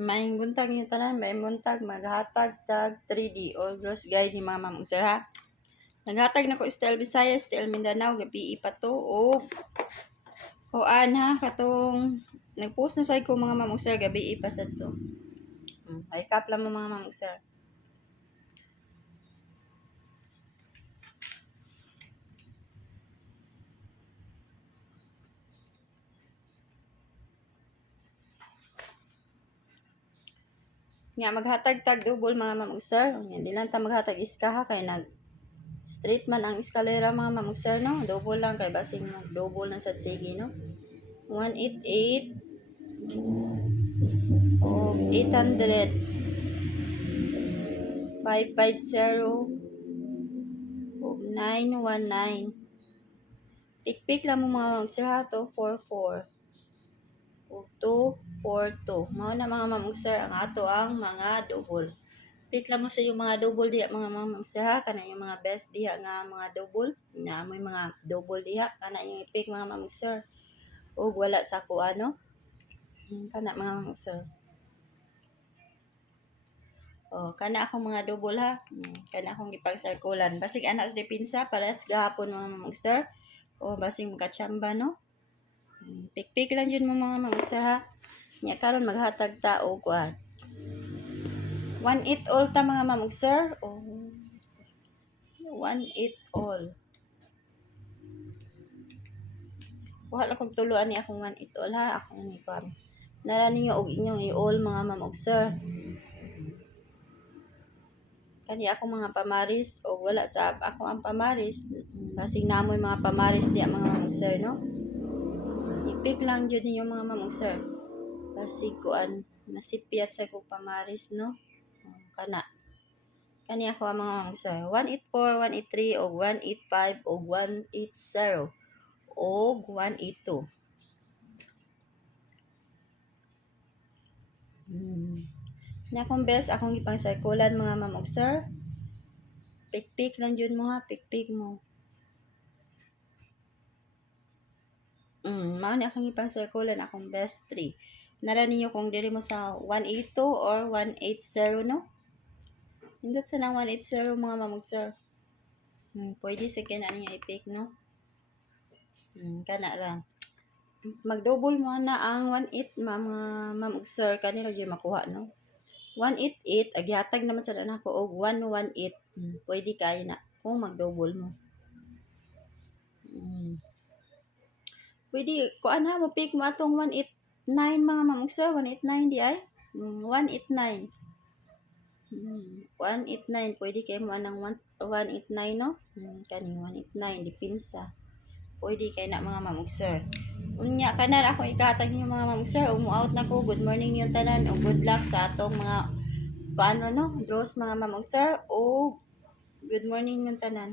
Maayong buntag niyo tanan, maayong buntag maghatag tag 3D all gross guide ni Mama Mong Sir ha. Naghatag na ko Style Visayas, Style Mindanao, gabi pa to og kuan ha katong nagpost na say ko mga Mama Sir gabi pa sad to. Ay kap lang mo mga Mama Sir. Nga maghatag tag double mga Mama Sir. Yan di lang ta maghatag iska ha kay nag straight man ang eskalera mga Mama Sir no. Double lang kay basing double na sad sige no. 188 o 800 550 o 919. Pik-pik lang mo mga Mama Sir ha to 44 o 242. Mao na mga Mama Sir ang ato ang mga double. Pick lang mo sa yung mga double diha mga Mama Sir ha kana yung mga best diha nga mga double na may mga double diha kana yung i-pick mga Mama Sir. O wala sa ko ano kana mga Mama Sir. Oh, kana akong mga double ha. Kana akong gipag-circulan. Basig anak sa depinsa para sa gahapon mga Mama Sir. O basig makatsamba no. Pik-pik lang yun mga Mama Sir ha. Nya karon maghatag ta og kuan. 1-8 all ta mga Mama Sir. Oh. 1-8 all. Kuha lang kong tuluan ni akong 1-8 all ha. Akong ni kuan. Nara ninyo og inyong i-all mga Mama Sir. Kani ako mga pamaris o wala sa ako ang pamaris. Basig namoy mga pamaris diya mga Mama Sir no. I-pick lang jud ninyo mga Mama Sir. Basig kuan nasipyat sa ko pamaris no. Kana. Kani ako ang mga Mama Sir. 184, 183 o 185 o 180 o 182. Na akong best akong ipang circulan mga Mama Sir. Pik-pik lang jud mo ha, pik-pik mo. Mao ni akong ipang circulan akong best 3. Nara ninyo kung diri mo sa 182 or 180 no. Indot sa nang 180 mga Mama Sir. Pwede sa kina niya i-pick no. Kana lang. Mag-double mo na ang 18 mga Mama Sir kanila gyud makuha no. 188 agihatag naman sa nako og 118. Pwede kay na kung mag-double mo. Pwede kuan ha mo pick mo atong 189 mga Mama Sir, 189 di ay. 189. 189 pwede kay mo anang 189 no. Kaning 189 dipinsa. Pwede kay na mga Mama Sir. Unya kanan ako ikatag niyo mga Mama Sir, umu-out na ko. Good morning yung tanan o good luck sa atong mga paano no, draws mga Mama Sir o good morning yung tanan.